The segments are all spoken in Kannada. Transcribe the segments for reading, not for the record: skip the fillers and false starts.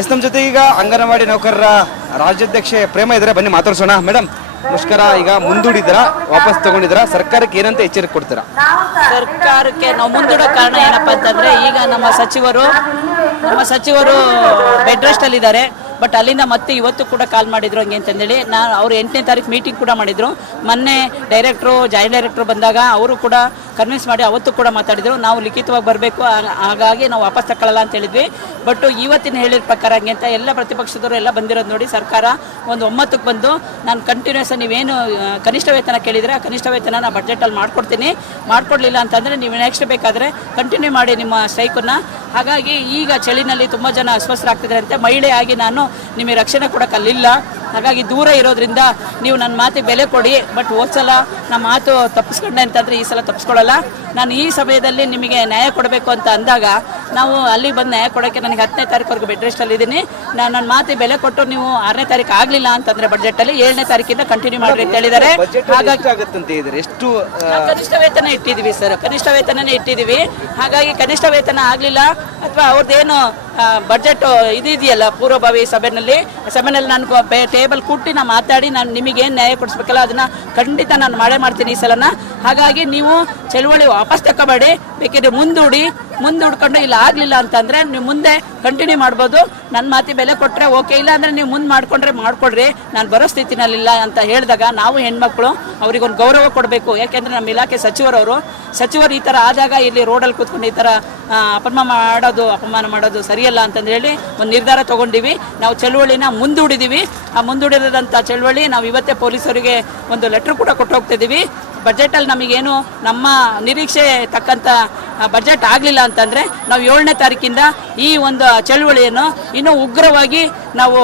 ಎಸ್ ನಮ್ಮ ಜೊತೆ ಈಗ ಅಂಗನವಾಡಿ ನೌಕರರ ರಾಜ್ಯಾಧ್ಯಕ್ಷೆ ಪ್ರೇಮ ಇದ್ದಾರೆ, ಬನ್ನಿ ಮಾತಾಡ್ಸೋಣ. ಮೇಡಮ್, ಮುಷ್ಕರ ಈಗ ಮುಂದೂಡಿದ್ರ, ವಾಪಸ್ ತಗೊಂಡಿದ್ರ, ಸರ್ಕಾರಕ್ಕೆ ಏನಂತ ಎಚ್ಚರಿಕೆ ಕೊಡ್ತೀರಾ? ಸರ್ಕಾರಕ್ಕೆ ನಾವು ಮುಂದೂಡೋ ಕಾರಣ ಏನಪ್ಪಾ ಅಂತಂದ್ರೆ, ಈಗ ನಮ್ಮ ಸಚಿವರು ಬೆಡ್ ರೆಸ್ಟ್ ಅಲ್ಲಿ ಇದ್ದಾರೆ. ಬಟ್ ಅಲ್ಲಿಂದ ಮತ್ತೆ ಇವತ್ತು ಕೂಡ ಕಾಲ್ ಮಾಡಿದ್ರು ಹಂಗೆ ಅಂತಂದೇಳಿ. ಅವ್ರು 8ನೇ ತಾರೀಕು ಮೀಟಿಂಗ್ ಕೂಡ ಮಾಡಿದ್ರು. ಮೊನ್ನೆ ಡೈರೆಕ್ಟ್ರು ಜಾಯಿಂಟ್ ಡೈರೆಕ್ಟ್ರು ಬಂದಾಗ ಅವರು ಕೂಡ ಕನ್ವಿನ್ಸ್ ಮಾಡಿ ಅವತ್ತು ಕೂಡ ಮಾತಾಡಿದ್ರು, ನಾವು ಲಿಖಿತವಾಗಿ ಬರಬೇಕು, ಹಾಗಾಗಿ ನಾವು ವಾಪಸ್ ತಗೊಳ್ಳಲ್ಲ ಅಂತ ಹೇಳಿದ್ವಿ. ಬಟ್ ಇವತ್ತಿನ ಹೇಳಿದ ಪ್ರಕಾರ ಹಂಗೆ ಅಂತ ಎಲ್ಲ ಪ್ರತಿಪಕ್ಷದವರು ಎಲ್ಲ ಬಂದಿರೋದು ನೋಡಿ ಸರ್ಕಾರ ಒಂದು 9ಕ್ಕೆ ಬಂದು ನಾನು ಕಂಟಿನ್ಯೂಸ್ ನೀವೇನು ಕನಿಷ್ಠ ವೇತನ ಕೇಳಿದರೆ ಆ ಕನಿಷ್ಠ ವೇತನ ನಾನು ಬಡ್ಜೆಟಲ್ಲಿ ಮಾಡ್ಕೊಡ್ತೀನಿ, ಮಾಡ್ಕೊಡ್ಲಿಲ್ಲ ಅಂತಂದರೆ ನೀವು ನೆಕ್ಸ್ಟ್ ಬೇಕಾದರೆ ಕಂಟಿನ್ಯೂ ಮಾಡಿ ನಿಮ್ಮ ಸ್ಟ್ರೈಕನ್ನು. ಹಾಗಾಗಿ ಈಗ ಚಳಿನಲ್ಲಿ ತುಂಬ ಜನ ಅಸ್ವಸ್ಥರಾಗ್ತಿದ್ದಾರೆ ಅಂತ. ಮಹಿಳೆಯಾಗಿ ನಾನು ನಿಮಗೆ ರಕ್ಷಣೆ ಕೊಡೋಕ್ಕಲ್ಲಿಲ್ಲ, ಹಾಗಾಗಿ ದೂರ ಇರೋದ್ರಿಂದ ನೀವು ನನ್ನ ಮಾತಿಗೆ ಬೆಲೆ ಕೊಡಿ. ಬಟ್ ಹೋದ್ಸಲ ನಮ್ಮ ಮಾತು ತಪ್ಪಿಸ್ಕೊಂಡೆ ಅಂತಂದರೆ ಈ ಸಲ ತಪ್ಪಿಸ್ಕೊಳ್ಳಲ್ಲ. ನಾನು ಈ ಸಮಯದಲ್ಲಿ ನಿಮಗೆ ನ್ಯಾಯ ಕೊಡಬೇಕು ಅಂತ ಅಂದಾಗ ನಾವು ಅಲ್ಲಿ ಬಂದು ನ್ಯಾಯ ಕೊಡೋಕ್ಕೆ ನನಗೆ 10ನೇ ತಾರೀಕುವರೆಗೂ ಬೆಡ್ ರೆಸ್ಟಲ್ಲಿ ಇದ್ದೀನಿ. ನಾನು ನನ್ನ ಮಾತಿಗೆ ಬೆಲೆ ಕೊಟ್ಟು ನೀವು 6ನೇ ತಾರೀಕು ಆಗಲಿಲ್ಲ ಅಂತಂದರೆ ಬಡ್ಜೆಟಲ್ಲಿ 7ನೇ ತಾರೀಕಿಂದ ಕಂಟಿನ್ಯೂ ಮಾಡಿರಿ ಅಂತ ಹೇಳಿದ್ದಾರೆ. ಹಾಗಾಗಿ ಎಷ್ಟು ಕನಿಷ್ಠ ವೇತನ ಇಟ್ಟಿದ್ದೀವಿ ಸರ್, ಕನಿಷ್ಠ ವೇತನನೇ ಇಟ್ಟಿದ್ದೀವಿ. ಹಾಗಾಗಿ ಕನಿಷ್ಠ ವೇತನ ಆಗಲಿಲ್ಲ ಅಥವಾ ಅವ್ರದ್ದೇನು ಬಡ್ಜೆಟ್ ಇದೆಯಲ್ಲ ಪೂರ್ವಭಾವಿ ಸಭೆಯಲ್ಲಿ ನಾನು ಟೇಬಲ್ ಕೂಟಿ ನಾನು ಮಾತಾಡಿ ನಾನು ನಿಮಗೇನು ನ್ಯಾಯ ಕೊಡಿಸ್ಬೇಕಲ್ಲ ಅದನ್ನು ಖಂಡಿತ ನಾನು ಮಾಡ್ತೀನಿ ಈ ಸಲನ. ಹಾಗಾಗಿ ನೀವು ಚಳುವಳಿ ವಾಪಸ್ ತಗೋಬೇಡಿ, ಬೇಕಿದ್ರೆ ಮುಂದೂಡ್ಕೊಂಡು ಇಲ್ಲ ಆಗಲಿಲ್ಲ ಅಂತಂದರೆ ನೀವು ಮುಂದೆ ಕಂಟಿನ್ಯೂ ಮಾಡ್ಬೋದು. ನನ್ನ ಮಾತಿ ಬೆಲೆ ಕೊಟ್ಟರೆ ಓಕೆ, ಇಲ್ಲ ಅಂದರೆ ನೀವು ಮುಂದೆ ಮಾಡ್ಕೊಡ್ರಿ, ನಾನು ಬರೋ ಸ್ಥಿತಿನಲ್ಲಿಲ್ಲ ಅಂತ ಹೇಳಿದಾಗ ನಾವು ಹೆಣ್ಮಕ್ಳು ಅವ್ರಿಗೊಂದು ಗೌರವ ಕೊಡಬೇಕು. ಯಾಕೆಂದರೆ ನಮ್ಮ ಇಲಾಖೆ ಸಚಿವರು ಈ ಥರ ಆದಾಗ ಇಲ್ಲಿ ರೋಡಲ್ಲಿ ಕೂತ್ಕೊಂಡು ಈ ಥರ ಅಪಮಾನ ಮಾಡೋದು ಸರಿಯಲ್ಲ ಅಂತಂದು ಹೇಳಿ ಒಂದು ನಿರ್ಧಾರ ತೊಗೊಂಡಿವಿ. ನಾವು ಚಳುವಳಿನ ಮುಂದೂಡಿದ್ದೀವಿ. ಆ ಮುಂದೂಡಿರೋದಂಥ ಚಳುವಳಿ ನಾವು ಇವತ್ತೇ ಪೊಲೀಸರಿಗೆ ಒಂದು ಲೆಟ್ರ್ ಕೂಡ ಕೊಟ್ಟು ಹೋಗ್ತಿದ್ದೀವಿ. ಬಜೆಟಲ್ಲಿ ನಮಗೇನು ನಮ್ಮ ನಿರೀಕ್ಷೆ ತಕ್ಕಂಥ ಬಜೆಟ್ ಆಗಲಿಲ್ಲ ಅಂತಂದರೆ ನಾವು 7ನೇ ತಾರೀಕಿಂದ ಈ ಒಂದು ಚಳುವಳಿಯನ್ನು ಇನ್ನೂ ಉಗ್ರವಾಗಿ ನಾವು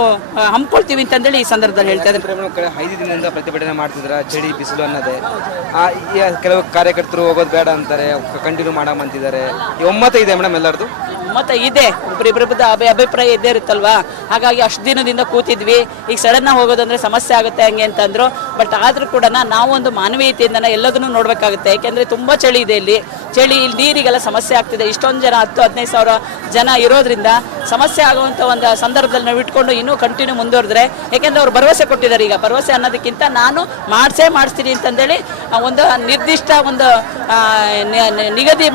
ಹಮ್ಮಿಕೊಳ್ತೀವಿ ಅಂತಂದೇಳಿ ಈ ಸಂದರ್ಭದಲ್ಲಿ ಹೇಳ್ತಾ ಇದ್ದಾರೆ. 5 ದಿನದಿಂದ ಪ್ರತಿಭಟನೆ ಮಾಡ್ತಿದ್ರ, ಚಳಿ ಬಿಸಿಲು ಅನ್ನೋದೇ. ಕೆಲವು ಕಾರ್ಯಕರ್ತರು ಹೋಗೋದು ಬೇಡ ಅಂತಾರೆ, ಕಂಟಿನ್ಯೂ ಮಾಡಂತಿದ್ದಾರೆ. ಒಮ್ಮತ ಇದೆ ಮೇಡಮ್ ಎಲ್ಲರದು? ಒಮ್ಮತ ಇದೆ, ಒಬ್ಬರಿಬ್ಬರದ ಅಭಿಪ್ರಾಯ ಇದ್ದೇ ಇರುತ್ತಲ್ವಾ. ಹಾಗಾಗಿ ಅಷ್ಟು ದಿನದಿಂದ ಕೂತಿದ್ವಿ. ಈಗ ಸಡನ್ನಾಗಿ ಹೋಗೋದಂದ್ರೆ ಸಮಸ್ಯೆ ಆಗುತ್ತೆ ಹಂಗೆ ಅಂತಂದ್ರು. ಬಟ್ ಆದರೂ ಕೂಡ ನಾವು ಒಂದು ಮಾನವೀಯತೆಯಿಂದ ಎಲ್ಲದನ್ನು ನೋಡಬೇಕಾಗುತ್ತೆ. ಯಾಕೆಂದರೆ ತುಂಬ ಚಳಿ ಇದೆ ಇಲ್ಲಿ ನೀರಿಗೆಲ್ಲ ಸಮಸ್ಯೆ ಆಗ್ತಿದೆ. ಇಷ್ಟೊಂದು ಜನ 10-15 ಸಾವಿರ ಜನ ಇರೋದ್ರಿಂದ ಸಮಸ್ಯೆ ಆಗುವಂಥ ಒಂದು ಸಂದರ್ಭದಲ್ಲಿ ನಾವು ಇಟ್ಕೊಂಡು ಇನ್ನೂ ಕಂಟಿನ್ಯೂ ಮುಂದುವರೆದ್ರೆ, ಯಾಕೆಂದರೆ ಅವ್ರು ಭರವಸೆ ಕೊಟ್ಟಿದ್ದಾರೆ. ಈಗ ಭರವಸೆ ಅನ್ನೋದಕ್ಕಿಂತ ನಾನು ಮಾಡಿಸ್ತೀನಿ ಅಂತಂದೇಳಿ ಒಂದು ನಿರ್ದಿಷ್ಟ ಒಂದು ನಿಗದಿ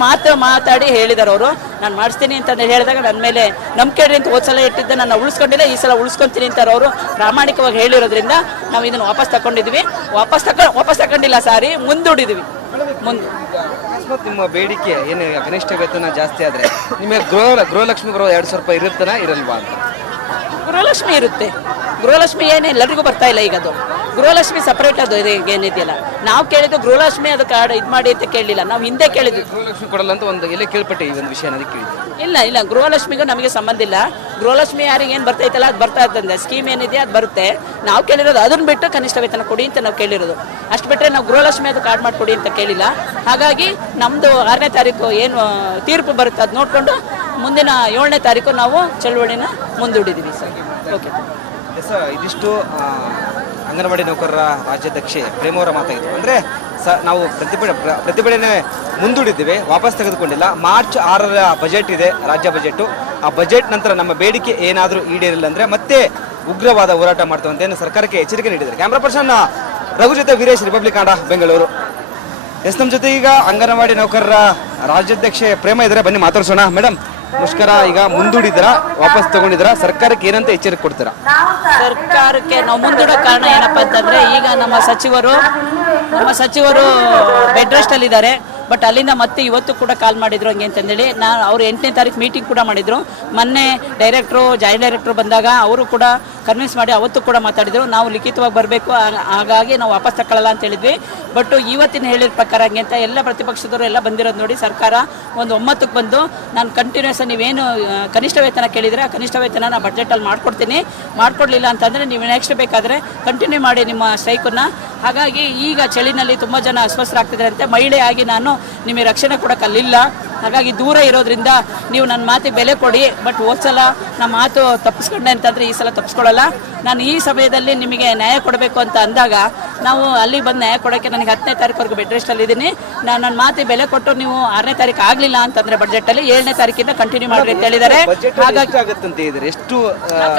ಮಾತಾಡಿ ಹೇಳಿದ್ದಾರೆ ಅವರು. ನಾನು ಮಾಡಿಸ್ತೀನಿ ಅಂತಂದು ಹೇಳಿದಾಗ ನನ್ನ ಮೇಲೆ ನಂಬಿಕೆ ಅಂತ ಹೋದ್ಸಲ ಇಟ್ಟಿದ್ದೆ, ನಾನು ಉಳಿಸ್ಕೊಂಡಿಲ್ಲ, ಈ ಸಲ ಉಳಿಸ್ಕೊತೀನಿ ಅಂತಾರೆ ಅವರು ಪ್ರಾಮಾಣಿಕವಾಗಿ ಹೇಳಿರೋದ್ರಿಂದ ನಾವು ಇದನ್ನು ವಾಪಸ್ ತಗೊಂಡಿದ್ವಿ. ವಾಪಸ್ ತಗೊಂಡಿಲ್ಲ, ಮುಂದೂಡಿದ್ವಿ. ನಿಮ್ಮ ಬೇಡಿಕೆ ಏನು ಕನಿಷ್ಠ ವೇತನ ಜಾಸ್ತಿ ಆದರೆ ನಿಮಗೆ ಗೃಹಲಕ್ಷ್ಮಿ ಬರೋ 2,000 ರೂಪಾಯಿ ಇರುತ್ತನಾ ಇರಲ್ವಾ ಅಂತ? ಗೃಹಲಕ್ಷ್ಮಿ ಇರುತ್ತೆ. ಗೃಹಲಕ್ಷ್ಮಿ ಏನು ಎಲ್ಲರಿಗೂ ಬರ್ತಾ ಇಲ್ಲ. ಈಗ ಅದು ಗೃಹಲಕ್ಷ್ಮಿ ಸಪ್ರೇಟ್ ಅದು ಏನಿದೆಯಲ್ಲ, ನಾವು ಕೇಳಿದ್ದು ಗೃಹಲಕ್ಷ್ಮಿ ಅದು ಕಾರ್ಡ್ ಇದು ಮಾಡಿ ಅಂತ ಕೇಳಲಿಲ್ಲ. ನಾವು ಹಿಂದೆ ಕೇಳಿದ್ವಿ ಗೃಹಲಕ್ಷ್ಮಿ ಕೊಡಲ್ಲ ಅಂತ ಒಂದು ಎಲ್ಲೇ ಕೇಳ್ಪಟ್ಟೆ ಈ ಒಂದು ವಿಷಯ ಅದಕ್ಕೆ ಇಲ್ಲ ಗೃಹಲಕ್ಷ್ಮಿಗೂ ನಮಗೆ ಸಂಬಂಧ ಇಲ್ಲ. ಗೃಹಲಕ್ಷ್ಮಿ ಯಾರಿಗೆ ಏನು ಬರ್ತೈತಲ್ಲ ಅದು ಬರ್ತಾ ಇರ್ತಂದೆ, ಸ್ಕೀಮ್ ಏನಿದೆ ಅದು ಬರುತ್ತೆ. ನಾವು ಕೇಳಿರೋದು ಅದನ್ನು ಬಿಟ್ಟು ಕನಿಷ್ಠ ವೇತನ ಕೊಡಿ ಅಂತ ನಾವು ಕೇಳಿರೋದು. ಅಷ್ಟು ಬಿಟ್ಟರೆ ನಾವು ಗೃಹಲಕ್ಷ್ಮಿ ಅದು ಕಾರ್ಡ್ ಮಾಡಿಕೊಡಿ ಅಂತ ಕೇಳಿಲ್ಲ. ಹಾಗಾಗಿ ನಮ್ಮದು 6ನೇ ತಾರೀಕು ಏನು ತೀರ್ಪು ಬರುತ್ತೆ ಅದು ನೋಡಿಕೊಂಡು ಮುಂದಿನ 7ನೇ ತಾರೀಕು ನಾವು ಚಳುವಳಿನ ಮುಂದೂಡಿದ್ದೀವಿ ಸರ್. ಓಕೆ ಸರ್, ಇದಿಷ್ಟು ಅಂಗನವಾಡಿ ನೌಕರರ ರಾಜ್ಯಾಧ್ಯಕ್ಷೆ ಪ್ರೇಮವರ ಮಾತಾಗಿತ್ತು. ಅಂದರೆ ನಾವು ಪ್ರತಿಭಟನೆ ಮುಂದೂಡಿದ್ದೀವಿ, ವಾಪಸ್ ತೆಗೆದುಕೊಂಡಿಲ್ಲ. ಮಾರ್ಚ್ 6ರ ಬಜೆಟ್ ಇದೆ, ರಾಜ್ಯ ಬಜೆಟು. ಆ ಬಜೆಟ್ ನಂತರ ನಮ್ಮ ಬೇಡಿಕೆ ಏನಾದರೂ ಈಡೇರಿಲ್ಲ ಅಂದರೆ ಮತ್ತೆ ಉಗ್ರವಾದ ಹೋರಾಟ ಮಾಡ್ತೇವೆ ಅಂತ ಸರ್ಕಾರಕ್ಕೆ ಎಚ್ಚರಿಕೆ ನೀಡಿದ್ದಾರೆ. ಕ್ಯಾಮ್ರಾ ಪರ್ಸನ್ ರಘು ಜೊತೆ ವೀರೇಶ್, ರಿಪಬ್ಲಿಕ್ ಕನ್ನಡ, ಬೆಂಗಳೂರು. ಎಸ್ ನಮ್ಮ ಜೊತೆ ಈಗ ಅಂಗನವಾಡಿ ನೌಕರರ ರಾಜ್ಯಾಧ್ಯಕ್ಷೆ ಪ್ರೇಮ ಇದ್ದಾರೆ, ಬನ್ನಿ ಮಾತಾಡ್ಸೋಣ. ಮೇಡಮ್, ಮುಷ್ಕರ ಈಗ ಮುಂದೂಡಿದ್ರ, ವಾಪಸ್ ತಗೊಂಡಿದ್ರ, ಸರ್ಕಾರಕ್ಕೆ ಏನಂತ ಎಚ್ಚರಿಕೆ ಕೊಡ್ತೀರಾ? ಸರ್ಕಾರಕ್ಕೆ ನಾವು ಮುಂದೂಡೋ ಕಾರಣ ಏನಪ್ಪಾ ಅಂತಂದ್ರೆ, ಈಗ ನಮ್ಮ ಸಚಿವರು ಬೆಡ್ ರೆಸ್ಟ್ ಅಲ್ಲಿ ಇದ್ದಾರೆ. ಬಟ್ ಅಲ್ಲಿಂದ ಮತ್ತೆ ಇವತ್ತು ಕೂಡ ಕಾಲ್ ಮಾಡಿದ್ರು ಹಂಗೆ ಅಂತಂದೇಳಿ. ಅವ್ರು 8ನೇ ತಾರೀಕು ಮೀಟಿಂಗ್ ಕೂಡ ಮಾಡಿದ್ರು. ಮೊನ್ನೆ ಡೈರೆಕ್ಟ್ರು ಜಾಯಿಂಟ್ ಡೈರೆಕ್ಟ್ರು ಬಂದಾಗ ಅವರು ಕೂಡ ಕನ್ವಿನ್ಸ್ ಮಾಡಿ ಅವತ್ತು ಕೂಡ ಮಾತಾಡಿದ್ರು, ನಾವು ಲಿಖಿತವಾಗಿ ಬರಬೇಕು, ಹಾಗಾಗಿ ನಾವು ವಾಪಸ್ ತಗೊಳ್ಳಲ್ಲ ಅಂತ ಹೇಳಿದ್ವಿ. ಬಟ್ ಇವತ್ತಿನ ಹೇಳಿದ ಪ್ರಕಾರ ಹಂಗೆ ಅಂತ ಎಲ್ಲ ಪ್ರತಿಪಕ್ಷದವರು ಎಲ್ಲ ಬಂದಿರೋದು ನೋಡಿ ಸರ್ಕಾರ ಒಂದು 9ಕ್ಕೆ ಬಂದು ನಾನು ಕಂಟಿನ್ಯೂಸ್ ನೀವೇನು ಕನಿಷ್ಠ ವೇತನ ಕೇಳಿದರೆ ಆ ಕನಿಷ್ಠ ವೇತನ ನಾನು ಬಡ್ಜೆಟಲ್ಲಿ ಮಾಡ್ಕೊಡ್ತೀನಿ, ಮಾಡ್ಕೊಡ್ಲಿಲ್ಲ ಅಂತಂದರೆ ನೀವು ನೆಕ್ಸ್ಟ್ ಬೇಕಾದರೆ ಕಂಟಿನ್ಯೂ ಮಾಡಿ ನಿಮ್ಮ ಸ್ಟ್ರೈಕನ್ನು. ಹಾಗಾಗಿ ಈಗ ಚಳಿನಲ್ಲಿ ತುಂಬ ಜನ ಅಸ್ವಸ್ಥರಾಗ್ತಿದ್ದಾರೆ ಅಂತ. ಮಹಿಳೆಯಾಗಿ ನಾನು ನಿಮಗೆ ರಕ್ಷಣೆ ಕೊಡೋಕ್ಕಲ್ಲಿಲ್ಲ, ಹಾಗಾಗಿ ದೂರ ಇರೋದ್ರಿಂದ ನೀವು ನನ್ನ ಮಾತಿಗೆ ಬೆಲೆ ಕೊಡಿ. ಬಟ್ ಹೋದ್ಸಲ ನಮ್ಮ ಮಾತು ತಪ್ಪಿಸ್ಕೊಂಡೆ ಅಂತಂದರೆ ಈ ಸಲ ತಪ್ಪಿಸ್ಕೊಳ್ಳಲ್ಲ. ನಾನು ಈ ಸಮಯದಲ್ಲಿ ನಿಮಗೆ ನ್ಯಾಯ ಕೊಡಬೇಕು ಅಂತ ಅಂದಾಗ ನಾವು ಅಲ್ಲಿ ಬಂದು ನ್ಯಾಯ ಕೊಡೋಕ್ಕೆ ನನಗೆ 10ನೇ ತಾರೀಕುವರೆಗೂ ಬೆಡ್ ರೆಸ್ಟಲ್ಲಿ ಇದ್ದೀನಿ. ನನ್ನ ಮಾತಿಗೆ ಬೆಲೆ ಕೊಟ್ಟು ನೀವು 6ನೇ ತಾರೀಕು ಆಗಲಿಲ್ಲ ಅಂತಂದರೆ ಬಡ್ಜೆಟಲ್ಲಿ 7ನೇ ತಾರೀಕಿಂದ ಕಂಟಿನ್ಯೂ ಮಾಡಿರಿ ಅಂತ ಹೇಳಿದ್ದಾರೆ. ಹಾಗಾಗಿ ಆಗುತ್ತಂತ ಇದ್ರೆ ಎಷ್ಟು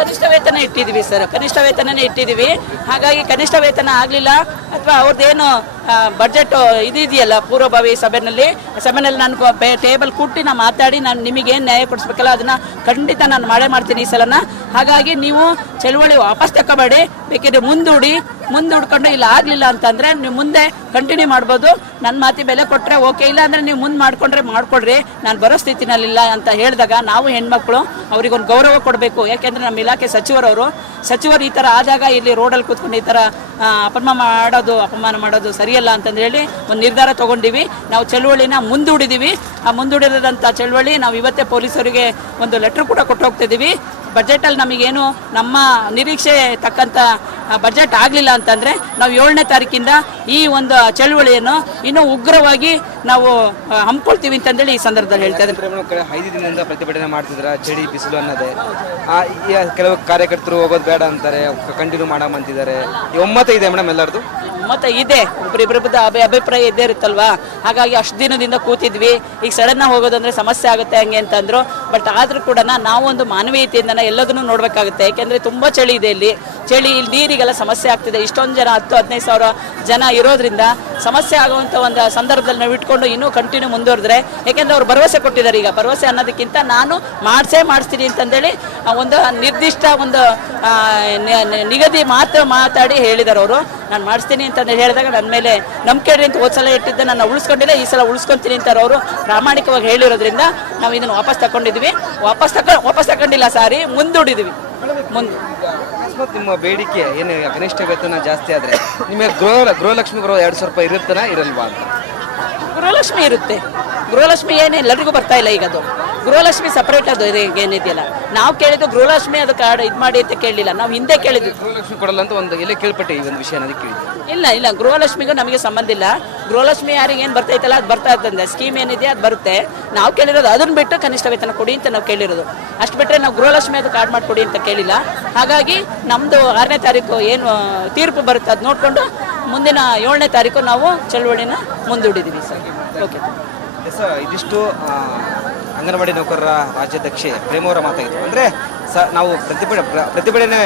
ಕನಿಷ್ಠ ವೇತನ ಇಟ್ಟಿದ್ದೀವಿ ಸರ್, ಕನಿಷ್ಠ ವೇತನನೇ ಇಟ್ಟಿದ್ದೀವಿ. ಹಾಗಾಗಿ ಕನಿಷ್ಠ ವೇತನ ಆಗಲಿಲ್ಲ ಅಥವಾ ಅವ್ರದ್ದೇನು ಬಡ್ಜೆಟ್ ಇದೆಯಲ್ಲ ಪೂರ್ವಭಾವಿ ಸಭೆಯಲ್ಲಿ ನಾನು ಟೇಬಲ್ ಕೂಟಿ ನಾನು ಮಾತಾಡಿ ನಾನು ನಿಮಗೇನು ನ್ಯಾಯ ಕೊಡಿಸ್ಬೇಕಲ್ಲ ಅದನ್ನು ಖಂಡಿತ ನಾನು ಮಾಡ್ತೀನಿ ಈ ಸಲನ. ಹಾಗಾಗಿ ನೀವು ಚಳುವಳಿ ವಾಪಸ್ ತಗೋಬೇಡಿ, ಬೇಕಿದ್ರೆ ಮುಂದೂಡ್ಕೊಂಡು ಇಲ್ಲ ಆಗಲಿಲ್ಲ ಅಂತಂದರೆ ನೀವು ಮುಂದೆ ಕಂಟಿನ್ಯೂ ಮಾಡ್ಬೋದು. ನನ್ನ ಮಾತಿ ಬೆಲೆ ಕೊಟ್ಟರೆ ಓಕೆ, ಇಲ್ಲ ಅಂದರೆ ನೀವು ಮುಂದೆ ಮಾಡ್ಕೊಡ್ರಿ, ನಾನು ಬರೋ ಸ್ಥಿತಿನಲ್ಲಿಲ್ಲ ಅಂತ ಹೇಳಿದಾಗ ನಾವು ಹೆಣ್ಮಕ್ಳು ಅವ್ರಿಗೊಂದು ಗೌರವ ಕೊಡಬೇಕು. ಯಾಕೆಂದರೆ ನಮ್ಮ ಇಲಾಖೆ ಸಚಿವರು ಈ ಥರ ಆದಾಗ ಇಲ್ಲಿ ರೋಡಲ್ಲಿ ಕೂತ್ಕೊಂಡು ಈ ಥರ ಅಪಮಾನ ಮಾಡೋದು ಸರಿಯಲ್ಲ ಅಂತಂದು ಹೇಳಿ ಒಂದು ನಿರ್ಧಾರ ತೊಗೊಂಡಿವಿ. ನಾವು ಚಳುವಳಿನ ಮುಂದೂಡಿದ್ದೀವಿ. ಆ ಮುಂದೂಡಿರೋದಂಥ ಚಳುವಳಿ ನಾವು ಇವತ್ತೇ ಪೊಲೀಸರಿಗೆ ಒಂದು ಲೆಟ್ರ್ ಕೂಡ ಕೊಟ್ಟು ಹೋಗ್ತಿದ್ದೀವಿ. ಬಜೆಟಲ್ಲಿ ನಮಗೇನು ನಮ್ಮ ನಿರೀಕ್ಷೆ ತಕ್ಕಂಥ ಬಜೆಟ್ ಆಗಲಿಲ್ಲ ಅಂತಂದರೆ ನಾವು 7ನೇ ತಾರೀಕಿಂದ ಈ ಒಂದು ಚಳುವಳಿಯನ್ನು ಇನ್ನೂ ಉಗ್ರವಾಗಿ ನಾವು ಹಮ್ಮಿಕೊಳ್ತೀವಿ ಅಂತಂದೇಳಿ ಈ ಸಂದರ್ಭದಲ್ಲಿ ಹೇಳ್ತಾ ಇದ್ದೀನಿ. 5 ದಿನದಿಂದ ಪ್ರತಿಭಟನೆ ಮಾಡ್ತಿದ್ರ, ಚಳಿ ಬಿಸಿಲು ಅನ್ನೋದೇ ಕೆಲವು ಕಾರ್ಯಕರ್ತರು ಹೋಗೋದು ಬೇಡ ಅಂತಾರೆ, ಕಂಟಿನ್ಯೂ ಮಾಡಂತಿದ್ದಾರೆ. ಒಮ್ಮತ ಇದೆ ಮೇಡಮ್ ಎಲ್ಲರದು? ಒಮ್ಮತ ಇದೆ, ಒಬ್ಬರಿಬ್ಬರದ್ದು ಅಭಿಪ್ರಾಯ ಇದ್ದೇ ಇರುತ್ತಲ್ವಾ. ಹಾಗಾಗಿ ಅಷ್ಟು ದಿನದಿಂದ ಕೂತಿದ್ವಿ. ಈಗ ಸಡನ್ನಾಗಿ ಹೋಗೋದಂದ್ರೆ ಸಮಸ್ಯೆ ಆಗುತ್ತೆ ಹಂಗೆ ಅಂತಂದ್ರು. ಬಟ್ ಆದರೂ ಕೂಡ ನಾವೊಂದು ಮಾನವೀಯತೆಯಿಂದ ಎಲ್ಲದನ್ನು ನೋಡಬೇಕಾಗುತ್ತೆ. ಯಾಕೆಂದರೆ ತುಂಬ ಚಳಿ ಇದೆ ಇಲ್ಲಿ ನೀರಿಗೆಲ್ಲ ಸಮಸ್ಯೆ ಆಗ್ತಿದೆ. ಇಷ್ಟೊಂದು ಜನ 10-15 ಸಾವಿರ ಜನ ಇರೋದ್ರಿಂದ ಸಮಸ್ಯೆ ಆಗುವಂಥ ಒಂದು ಸಂದರ್ಭದಲ್ಲಿ ನಾವು ಇಟ್ಕೊಂಡು ಇನ್ನೂ ಕಂಟಿನ್ಯೂ ಮುಂದುವರೆದ್ರೆ, ಯಾಕೆಂದರೆ ಅವ್ರು ಭರವಸೆ ಕೊಟ್ಟಿದ್ದಾರೆ. ಈಗ ಭರವಸೆ ಅನ್ನೋದಕ್ಕಿಂತ ನಾನು ಮಾಡಿಸ್ತೀನಿ ಅಂತಂದೇಳಿ ಒಂದು ನಿರ್ದಿಷ್ಟ ಒಂದು ನಿಗದಿ ಮಾತಾಡಿ ಹೇಳಿದ್ದಾರೆ ಅವರು. ನಾನು ಮಾಡಿಸ್ತೀನಿ ಅಂತ ಹೇಳಿದಾಗ ನನ್ನ ಮೇಲೆ ನಂಬಿಕೆ ಅಂತ ಹೋದ್ಸಲ ಇಟ್ಟಿದ್ದೆ, ನಾನು ಉಳಿಸ್ಕೊಂಡಿಲ್ಲ, ಈ ಸಲ ಉಳಿಸ್ಕೊತೀನಿ ಅಂತಾರೆ ಅವರು ಪ್ರಾಮಾಣಿಕವಾಗಿ ಹೇಳಿರೋದ್ರಿಂದ ನಾವು ಇದನ್ನು ವಾಪಸ್ ತಗೊಂಡಿದ್ವಿ. ವಾಪಸ್ ತಗೊಂಡಿಲ್ಲ, ಮುಂದೂಡಿದ್ವಿ. ನಿಮ್ಮ ಬೇಡಿಕೆ ಏನು ಕನಿಷ್ಠ ವೇತನ ಜಾಸ್ತಿ ಆದರೆ ನಿಮಗೆ ಗೃಹಲಕ್ಷ್ಮಿ ಬರೋ 2,000 ರೂಪಾಯಿ ಇರುತ್ತನ ಇರಲ್ವಾ ಅಂತ? ಗೃಹಲಕ್ಷ್ಮಿ ಇರುತ್ತೆ. ಗೃಹಲಕ್ಷ್ಮಿ ಏನು ಎಲ್ಲರಿಗೂ ಬರ್ತಾ ಇಲ್ಲ. ಈಗ ಅದು ಗೃಹಲಕ್ಷ್ಮಿ ಸಪ್ರೇಟ್ ಅದು ಏನಿದೆಯಲ್ಲ, ನಾವು ಕೇಳಿದ್ದು ಗೃಹಲಕ್ಷ್ಮಿ ಅದು ಕಾರ್ಡ್ ಇದು ಮಾಡಿ ಅಂತ ಕೇಳಲಿಲ್ಲ, ನಾವು ಹಿಂದೆ ಕೇಳಿದ್ವಿ. ಗೃಹಲಕ್ಷ್ಮಿ ಕೊಡಲ್ಲ ಅಂತ ಒಂದು ಎಲ್ಲೇ ಕೇಳ್ಪಟ್ಟೆ ಈ ಒಂದು ವಿಷಯ ಅನ್ನೋದಕ್ಕೆ ಕೇಳಿದ್ವಿ. ಇಲ್ಲ ಗೃಹಲಕ್ಷ್ಮಿಗೂ ನಮಗೆ ಸಂಬಂಧ ಇಲ್ಲ. ಗೃಹಲಕ್ಷ್ಮಿ ಯಾರಿಗೆ ಏನು ಬರ್ತೈತಲ್ಲ ಅದು ಬರ್ತಾ ಇರ್ತಂದೆ, ಸ್ಕೀಮ್ ಏನಿದೆ ಅದು ಬರುತ್ತೆ. ನಾವು ಕೇಳಿರೋದು ಅದನ್ನು ಬಿಟ್ಟು ಕನಿಷ್ಠ ವೇತನ ಕೊಡಿ ಅಂತ ನಾವು ಕೇಳಿರೋದು. ಅಷ್ಟು ಬಿಟ್ಟರೆ ನಾವು ಗೃಹಲಕ್ಷ್ಮಿ ಅದು ಕಾರ್ಡ್ ಮಾಡಿಕೊಡಿ ಅಂತ ಕೇಳಿಲ್ಲ. ಹಾಗಾಗಿ ನಮ್ಮದು 6ನೇ ತಾರೀಕು ಏನು ತೀರ್ಪು ಬರುತ್ತೆ ಅದು ನೋಡಿಕೊಂಡು ಮುಂದಿನ 7ನೇ ತಾರೀಕು ನಾವು ಚಳುವಳಿನ ಮುಂದೂಡಿದ್ದೀವಿ ಸರ್. ಓಕೆ ಸರ್, ಇದಿಷ್ಟು ಅಂಗನವಾಡಿ ನೌಕರರ ರಾಜ್ಯಾಧ್ಯಕ್ಷೆ ಪ್ರೇಮವರ ಮಾತಾಗಿತ್ತು. ಅಂದರೆ ನಾವು ಪ್ರತಿಭಟನೆ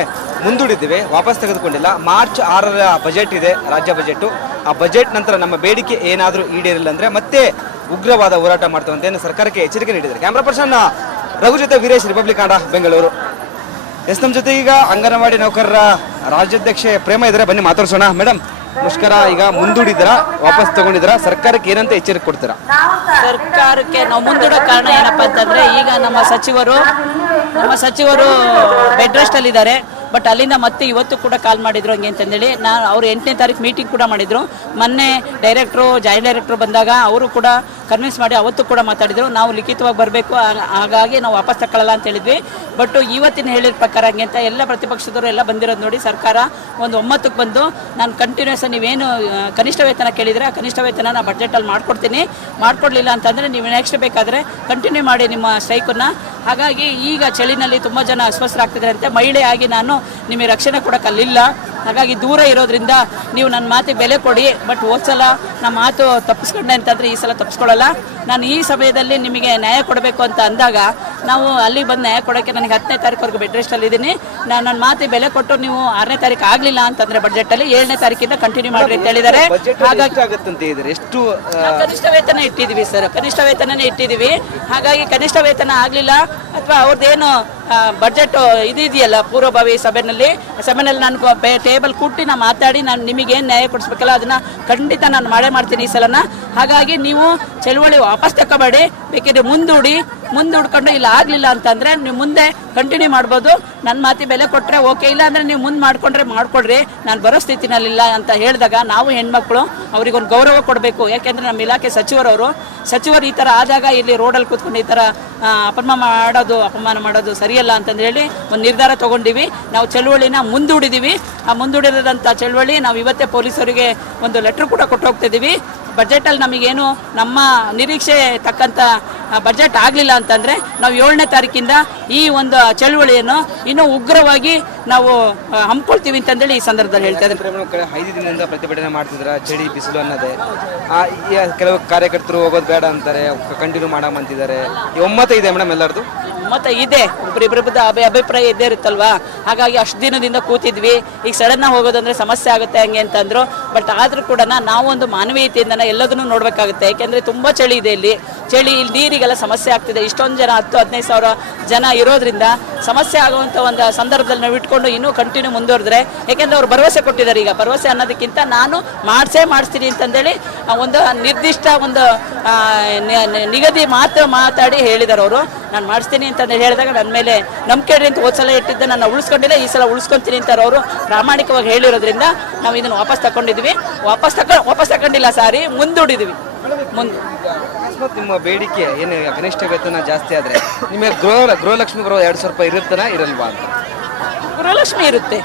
ಮುಂದೂಡಿದ್ದೀವಿ, ವಾಪಸ್ ತೆಗೆದುಕೊಂಡಿಲ್ಲ. ಮಾರ್ಚ್ 6ರ ಬಜೆಟ್ ಇದೆ, ರಾಜ್ಯ ಬಜೆಟು. ಆ ಬಜೆಟ್ ನಂತರ ನಮ್ಮ ಬೇಡಿಕೆ ಏನಾದರೂ ಈಡೇರಿಲ್ಲ ಅಂದರೆ ಮತ್ತೆ ಉಗ್ರವಾದ ಹೋರಾಟ ಮಾಡ್ತೇವೆ ಅಂತ ಸರ್ಕಾರಕ್ಕೆ ಎಚ್ಚರಿಕೆ ನೀಡಿದ್ದಾರೆ. ಕ್ಯಾಮ್ರಾ ಪರ್ಸನ್ ರಘು ಜೊತೆ ವೀರೇಶ್, ರಿಪಬ್ಲಿಕ್ ಕನ್ನಡ, ಬೆಂಗಳೂರು. ನಮ್ಮ ಜೊತೆ ಈಗ ಅಂಗನವಾಡಿ ನೌಕರರ ರಾಜ್ಯಾಧ್ಯಕ್ಷೆ ಪ್ರೇಮ ಇದ್ದಾರೆ, ಬನ್ನಿ ಮಾತಾಡ್ಸೋಣ. ಮೇಡಮ್, ಮುಷ್ಕರ ಈಗ ಮುಂದೂಡಿದ್ರ, ವಾಪಸ್ ತಗೊಂಡಿದ್ರ, ಸರ್ಕಾರಕ್ಕೆ ಏನಂತ ಎಚ್ಚರಿಕೆ ಕೊಡ್ತೀರಾ? ಸರ್ಕಾರಕ್ಕೆ ನಾವು ಮುಂದೂಡೋ ಕಾರಣ ಏನಪ್ಪಾ ಅಂತಂದ್ರೆ, ಈಗ ನಮ್ಮ ಸಚಿವರು ಬೆಡ್ ರೆಸ್ಟ್ ಅಲ್ಲಿ ಇದ್ದಾರೆ. ಬಟ್ ಅಲ್ಲಿಂದ ಮತ್ತೆ ಇವತ್ತು ಕೂಡ ಕಾಲ್ ಮಾಡಿದ್ರು ಹಂಗೆ ಅಂತಂದೇಳಿ. ಅವರು 8ನೇ ತಾರೀಕು ಮೀಟಿಂಗ್ ಕೂಡ ಮಾಡಿದ್ರು. ಮೊನ್ನೆ ಜಾಯಿಂಟ್ ಡೈರೆಕ್ಟ್ರು ಬಂದಾಗ ಅವರು ಕೂಡ ಕನ್ವಿನ್ಸ್ ಮಾಡಿ ಅವತ್ತು ಕೂಡ ಮಾತಾಡಿದ್ರು, ನಾವು ಲಿಖಿತವಾಗಿ ಬರಬೇಕು, ಹಾಗಾಗಿ ನಾವು ವಾಪಸ್ ತಗೊಳ್ಳಲ್ಲ ಅಂತ ಹೇಳಿದ್ವಿ. ಬಟ್ ಇವತ್ತಿನ ಹೇಳಿದ ಪ್ರಕಾರ ಹಂಗೆ ಅಂತ ಎಲ್ಲ ಪ್ರತಿಪಕ್ಷದವರು ಎಲ್ಲ ಬಂದಿರೋದು ನೋಡಿ ಸರ್ಕಾರ ಒಂದು ಒಮ್ಮತಕ್ಕೆ ಬಂದು, ನಾನು ಕಂಟಿನ್ಯೂಸ್ ನೀವೇನು ಕನಿಷ್ಠ ವೇತನ ಕೇಳಿದರೆ ಆ ಕನಿಷ್ಠ ವೇತನ ನಾನು ಬಡ್ಜೆಟಲ್ಲಿ ಮಾಡ್ಕೊಡ್ಲಿಲ್ಲ ಅಂತಂದರೆ ನೀವು ನೆಕ್ಸ್ಟ್ ಬೇಕಾದರೆ ಕಂಟಿನ್ಯೂ ಮಾಡಿ ನಿಮ್ಮ ಸ್ಟ್ರೈಕನ್ನು. ಹಾಗಾಗಿ ಈಗ ಚಳಿನಲ್ಲಿ ತುಂಬ ಜನ ಅಸ್ವಸ್ಥರಾಗ್ತಿದ್ದಾರೆ ಅಂತ. ಮಹಿಳೆಯಾಗಿ ನಾನು ನಿಮಗೆ ರಕ್ಷಣೆ ಕೊಡೋಕ್ಕಲ್ಲಿಲ್ಲ. ಹಾಗಾಗಿ ದೂರ ಇರೋದ್ರಿಂದ ನೀವು ನನ್ನ ಮಾತಿಗೆ ಬೆಲೆ ಕೊಡಿ. ಬಟ್ ಹೋದ್ಸಲ ನಮ್ಮ ಮಾತು ತಪ್ಪಿಸ್ಕೊಂಡೆ ಅಂತಂದರೆ ಈ ಸಲ ತಪ್ಪಿಸ್ಕೊಳ್ಳಲ್ಲ. ನಾನು ಈ ಸಮಯದಲ್ಲಿ ನಿಮಗೆ ನ್ಯಾಯ ಕೊಡಬೇಕು ಅಂತ ಅಂದಾಗ ನಾವು ಅಲ್ಲಿ ಬಂದು ನ್ಯಾಯ ಕೊಡೋಕ್ಕೆ ನನಗೆ 10ನೇ ತಾರೀಕುವರೆಗೂ ಬೆಡ್ ರೆಸ್ಟಲ್ಲಿ ಇದ್ದೀನಿ. ನನ್ನ ಮಾತಿಗೆ ಬೆಲೆ ಕೊಟ್ಟು ನೀವು 6ನೇ ತಾರೀಕು ಆಗಲಿಲ್ಲ ಅಂತಂದರೆ ಬಡ್ಜೆಟಲ್ಲಿ 7ನೇ ತಾರೀಕಿಂದ ಕಂಟಿನ್ಯೂ ಮಾಡಿರಿ ಅಂತ ಹೇಳಿದ್ದಾರೆ. ಹಾಗಾಗಿ ಆಗುತ್ತಂತ ಇದ್ರೆ ಎಷ್ಟು ಕನಿಷ್ಠ ವೇತನ ಇಟ್ಟಿದ್ದೀವಿ ಸರ್, ಕನಿಷ್ಠ ವೇತನನೇ ಇಟ್ಟಿದ್ದೀವಿ. ಹಾಗಾಗಿ ಕನಿಷ್ಠ ವೇತನ ಆಗಲಿಲ್ಲ ಅಥವಾ ಅವ್ರದ್ದೇನು ಬಡ್ಜೆಟ್ ಇದೆಯಲ್ಲ ಪೂರ್ವಭಾವಿ ಸಭೆಯಲ್ಲಿ ನಾನು ಟೇಬಲ್ ಕೂಟಿ ನಾನು ಮಾತಾಡಿ ನಾನು ನಿಮಗೇನು ನ್ಯಾಯ ಕೊಡಿಸ್ಬೇಕಲ್ಲ ಅದನ್ನು ಖಂಡಿತ ನಾನು ಮಾಡ್ತೀನಿ ಈ ಸಲನ. ಹಾಗಾಗಿ ನೀವು ಚಳುವಳಿ ವಾಪಸ್ ತಗೋಬೇಡಿ, ಬೇಕಿದ್ರೆ ಮುಂದೂಡ್ಕೊಂಡು ಇಲ್ಲ ಆಗಲಿಲ್ಲ ಅಂತಂದರೆ ನೀವು ಮುಂದೆ ಕಂಟಿನ್ಯೂ ಮಾಡ್ಬೋದು. ನನ್ನ ಮಾತಿ ಬೆಲೆ ಕೊಟ್ಟರೆ ಓಕೆ, ಇಲ್ಲ ಅಂದರೆ ನೀವು ಮುಂದೆ ಮಾಡ್ಕೊಡ್ರಿ, ನಾನು ಬರೋ ಸ್ಥಿತಿನಲ್ಲಿಲ್ಲ ಅಂತ ಹೇಳಿದಾಗ ನಾವು ಹೆಣ್ಮಕ್ಳು ಅವ್ರಿಗೊಂದು ಗೌರವ ಕೊಡಬೇಕು. ಯಾಕೆಂದರೆ ನಮ್ಮ ಇಲಾಖೆ ಸಚಿವರು ಈ ಥರ ಆದಾಗ ಇಲ್ಲಿ ರೋಡಲ್ಲಿ ಕೂತ್ಕೊಂಡು ಈ ಥರ ಅಪಮಾನ ಮಾಡೋದು ಸರಿಯಲ್ಲ ಅಂತಂದು ಹೇಳಿ ಒಂದು ನಿರ್ಧಾರ ತೊಗೊಂಡಿವಿ. ನಾವು ಚಳುವಳಿನ ಮುಂದೂಡಿದ್ದೀವಿ. ಆ ಮುಂದೂಡಿರೋದಂಥ ಚಳುವಳಿ ನಾವು ಇವತ್ತೇ ಪೊಲೀಸರಿಗೆ ಒಂದು ಲೆಟ್ರ್ ಕೂಡ ಕೊಟ್ಟು ಹೋಗ್ತಿದ್ದೀವಿ. ಬಜೆಟಲ್ಲಿ ನಮಗೇನು ನಮ್ಮ ನಿರೀಕ್ಷೆ ತಕ್ಕಂಥ ಬಜೆಟ್ ಆಗಲಿಲ್ಲ ಅಂತಂದರೆ ನಾವು 7ನೇ ತಾರೀಕಿಂದ ಈ ಒಂದು ಚಳುವಳಿಯನ್ನು ಇನ್ನೂ ಉಗ್ರವಾಗಿ ನಾವು ಹಮ್ಮಿಕೊಳ್ತೀವಿ ಅಂತಂದೇಳಿ ಈ ಸಂದರ್ಭದಲ್ಲಿ ಹೇಳ್ತಾ ಇದ್ದೀನಿ. ಕಡೆ 5 ದಿನದಿಂದ ಪ್ರತಿಭಟನೆ ಮಾಡ್ತಿದ್ರ, ಚಳಿ ಬಿಸಿಲು ಅನ್ನೋದೇ. ಕೆಲವು ಕಾರ್ಯಕರ್ತರು ಹೋಗೋದು ಬೇಡ ಅಂತಾರೆ, ಕಂಟಿನ್ಯೂ ಮಾಡಂತಿದ್ದಾರೆ. ಒಮ್ಮತ ಇದೆ ಮೇಡಮ್ ಎಲ್ಲರದು? ಮತ್ತೆ ಇದೆ, ಒಬ್ಬರಿಬ್ಬರದ್ದು ಅಭಿಪ್ರಾಯ ಇದ್ದೇ ಇರುತ್ತಲ್ವಾ. ಹಾಗಾಗಿ ಅಷ್ಟು ದಿನದಿಂದ ಕೂತಿದ್ವಿ. ಈಗ ಸಡನ್ ಹೋಗೋದಂದ್ರೆ ಸಮಸ್ಯೆ ಆಗುತ್ತೆ ಹಂಗೆ ಅಂತಂದ್ರು. ಬಟ್ ಆದ್ರೂ ಕೂಡ ನಾವೊಂದು ಮಾನವೀಯತೆಯಿಂದ ಎಲ್ಲದನ್ನು ನೋಡ್ಬೇಕಾಗುತ್ತೆ. ಯಾಕೆಂದ್ರೆ ತುಂಬಾ ಚಳಿ ಇದೆ ಇಲ್ಲಿ ನೀರಿಗೆಲ್ಲ ಸಮಸ್ಯೆ ಆಗ್ತಿದೆ. ಇಷ್ಟೊಂದು ಜನ 10-15 ಸಾವಿರ ಜನ ಇರೋದ್ರಿಂದ ಸಮಸ್ಯೆ ಆಗುವಂತ ಒಂದು ಸಂದರ್ಭದಲ್ಲಿ ನಾವು ಇಟ್ಕೊಂಡು ಇನ್ನೂ ಕಂಟಿನ್ಯೂ ಮುಂದುವರೆದ್ರೆ, ಯಾಕೆಂದ್ರೆ ಅವ್ರು ಭರವಸೆ ಕೊಟ್ಟಿದ್ದಾರೆ. ಈಗ ಭರವಸೆ ಅನ್ನೋದಕ್ಕಿಂತ ನಾನು ಮಾಡಿಸ್ತೀನಿ ಅಂತಂದೇಳಿ ಒಂದು ನಿರ್ದಿಷ್ಟ ಒಂದು ನಿಗದಿ ಮಾತಾಡಿ ಹೇಳಿದ್ದಾರೆ ಅವರು. ನಾನು ಮಾಡಿಸ್ತೀನಿ ಅಂತ ಹೇಳಿದಾಗ ನನ್ನ ಮೇಲೆ ನಂಬಿಕೆ ಅಂತ ಹೋದ್ಸಲ ಇಟ್ಟಿದ್ದೆ, ನಾನು ಉಳಿಸ್ಕೊಂಡಿಲ್ಲ, ಈ ಸಲ ಉಳಿಸ್ಕೊಂತೀನಿ ಅಂತಾರೆ ಅವರು. ಪ್ರಾಮಾಣಿಕವಾಗಿ ಹೇಳಿರೋದ್ರಿಂದ ನಾವು ಇದನ್ನು ವಾಪಸ್ ತಗೊಂಡಿದ್ವಿ. ವಾಪಸ್ ತಗೊಂಡಿಲ್ಲ, ಸಾರಿ, ಮುಂದೂಡಿದ್ವಿ. ಅಕಸ್ಮಾತ್ ನಿಮ್ಮ ಬೇಡಿಕೆ ಏನು ಕನಿಷ್ಠ ವೇತನ ಜಾಸ್ತಿ ಆದ್ರೆ ನಿಮಗೆ ಗೃಹಲಕ್ಷ್ಮಿ ಬರೋ 2,000 ರೂಪಾಯಿ ಇರುತ್ತನ ಇರಲ್ವಾ ಅಂತ? ಗೃಹಲಕ್ಷ್ಮಿ ಇರುತ್ತೆ.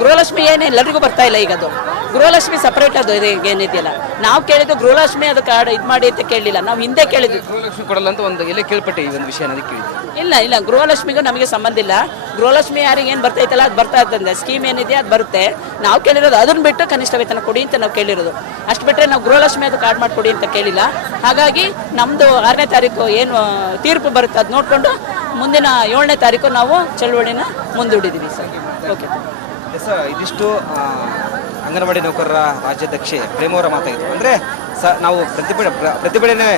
ಗೃಹಲಕ್ಷ್ಮಿ ಏನು ಎಲ್ಲರಿಗೂ ಬರ್ತಾ ಇಲ್ಲ. ಈಗ ಅದು ಗೃಹಲಕ್ಷ್ಮಿ ಸಪ್ರೇಟ್ ಅದು ಏನಿದೆಯಲ್ಲ, ನಾವು ಕೇಳಿದ್ದು ಗೃಹಲಕ್ಷ್ಮಿ ಅದು ಕಾರ್ಡ್ ಇದು ಮಾಡಿ ಅಂತ ಕೇಳಲಿಲ್ಲ, ನಾವು ಹಿಂದೆ ಕೇಳಿದ್ವಿ. ಗೃಹಲಕ್ಷ್ಮಿ ಕೊಡಲ್ಲ ಅಂತ ಒಂದು ಎಲ್ಲಿ ಕೇಳ್ಪಟ್ಟೆ ಈ ಒಂದು ವಿಷಯ ಅದಕ್ಕೆ ಕೇಳಿದ್ವಿ. ಇಲ್ಲ, ಗೃಹಲಕ್ಷ್ಮಿಗೂ ನಮಗೆ ಸಂಬಂಧ ಇಲ್ಲ. ಗೃಹಲಕ್ಷ್ಮಿ ಯಾರಿಗೆ ಏನು ಬರ್ತೈತಲ್ಲ ಅದು ಬರ್ತಾ ಇರ್ತಂದೆ, ಸ್ಕೀಮ್ ಏನಿದೆ ಅದು ಬರುತ್ತೆ. ನಾವು ಕೇಳಿರೋದು ಅದನ್ನ ಬಿಟ್ಟು ಕನಿಷ್ಠ ವೇತನ ಕೊಡಿ ಅಂತ ನಾವು ಕೇಳಿರೋದು. ಅಷ್ಟು ಬಿಟ್ಟರೆ ನಾವು ಗೃಹಲಕ್ಷ್ಮಿ ಅದು ಕಾರ್ಡ್ ಮಾಡಿಕೊಡಿ ಅಂತ ಕೇಳಿಲ್ಲ. ಹಾಗಾಗಿ ನಮ್ಮದು 6ನೇ ತಾರೀಕು ಏನು ತೀರ್ಪು ಬರುತ್ತೆ ಅದು ನೋಡಿಕೊಂಡು ಮುಂದಿನ 7ನೇ ತಾರೀಕು ನಾವು ಚಳುವಳಿನ ಮುಂದೂಡಿದ್ದೀವಿ ಸರ್. ಓಕೆ ಸರ್, ಇದಿಷ್ಟು ಅಂಗನವಾಡಿ ನೌಕರರ ರಾಜ್ಯಾಧ್ಯಕ್ಷೆ ಪ್ರೇಮವರ ಮಾತಾಗಿತ್ತು. ಅಂದರೆ ನಾವು ಪ್ರತಿಭಟನೆ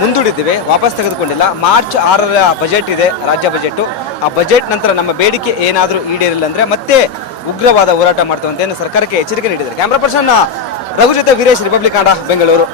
ಮುಂದೂಡಿದ್ದೇವೆ, ವಾಪಸ್ ತೆಗೆದುಕೊಂಡಿಲ್ಲ. ಮಾರ್ಚ್ 6ರ ಬಜೆಟ್ ಇದೆ, ರಾಜ್ಯ ಬಜೆಟು. ಆ ಬಜೆಟ್ ನಂತರ ನಮ್ಮ ಬೇಡಿಕೆ ಏನಾದರೂ ಈಡೇರಿಲ್ಲ ಅಂದರೆ ಮತ್ತೆ ಉಗ್ರವಾದ ಹೋರಾಟ ಮಾಡ್ತೇವೆ ಅಂತ ಸರ್ಕಾರಕ್ಕೆ ಎಚ್ಚರಿಕೆ ನೀಡಿದ್ದಾರೆ. ಕ್ಯಾಮ್ರಾ ಪರ್ಸನ್ ರಘು ಜೊತೆ ವೀರೇಶ್, ರಿಪಬ್ಲಿಕ್ ಕನ್ನಡ, ಬೆಂಗಳೂರು.